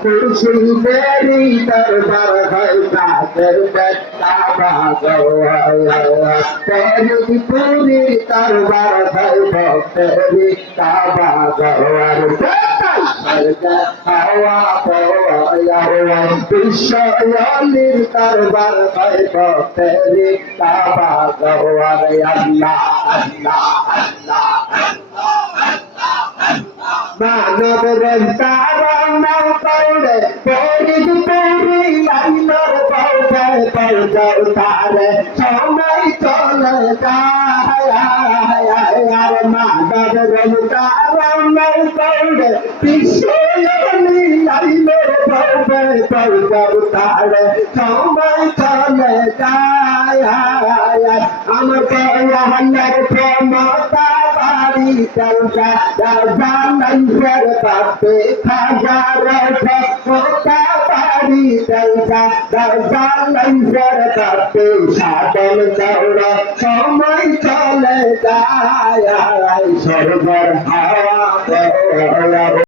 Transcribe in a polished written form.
খুশি মেরি দরবার হয় কাদের বেটা বাজওয়া তেরি পুরি দরবার হয় ভক্তেরি কাবা জওয়ার সরগা হাওয়া পাওয়া বিশ্বয়লির দরবার হয় ভক্তেরি কাবা জওয়ার আল্লাহ আল্লাহ আল্লাহ মানব রন্তারণ কৌড়ে পরিদ পুরি লাইনর পাউবে পাউজাও তারে সময় চলে যায় আর মানব রন্তারণ কৌড়ে বিশ্বয়লি লাইনর পাউবে পাউজাও তারে সময় চলে যায় আমার পয়হানের প্রমতা চলতা জানাইয়ের পাতে হাজার ভক্তা বাড়ি চলতা জানাইয়ের পাতে সাধন চৌড় সময় চলে যায় সর্বর হাওয়া